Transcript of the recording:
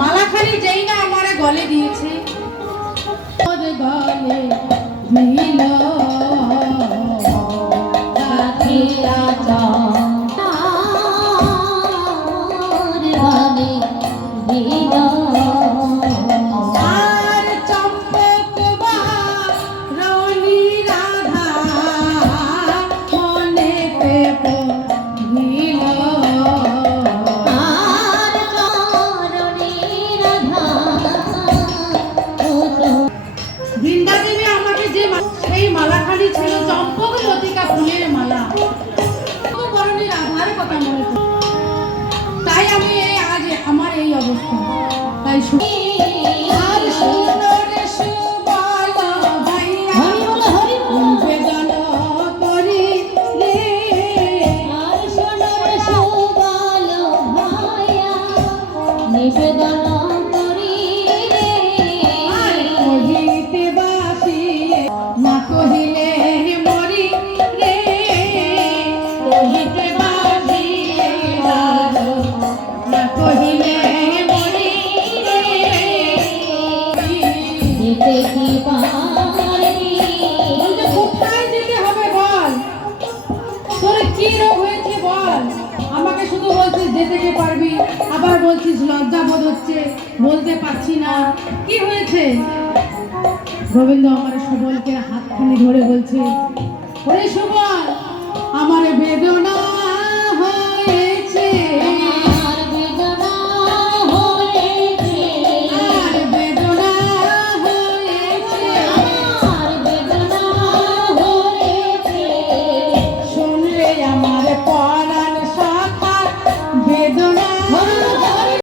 মালাখানি যেই না আমার গলে দিয়েছে গলে দিল রাখিয়া গলে দিল আর চম্পক বা রনি রাধা মনে পেপ দিল বৃন্দাদেবী আমাকে যে সেই মালাখানি ছিল চম্পক লতিকা ফুলের মালা বরণী রাধার কথা মনে পড়ে তাই আমি আজ আমার এই অবস্থা তাই আর সুন্দর সুবল ভাইয়া নিবেদন করি রে আর সুন্দর সুবল ভাইয়া নিবেদন না কহিলে মরি রে কহিতে বাজি না কহিলে মরি রে যেতে কি পারি বলতে কোথায় যেতে হবে বল তোর কি রোগ হয়েছে বল আমাকে শুধু বলছিস যেতে কি পারবি আবার বলছিস লজ্জা বোধ হচ্ছে বলতে পারছি না কি হয়েছে গোবিন্দ আমার সুবলকে হাতখানি ধরে বলছে ওরে সুবল আমার বেদনা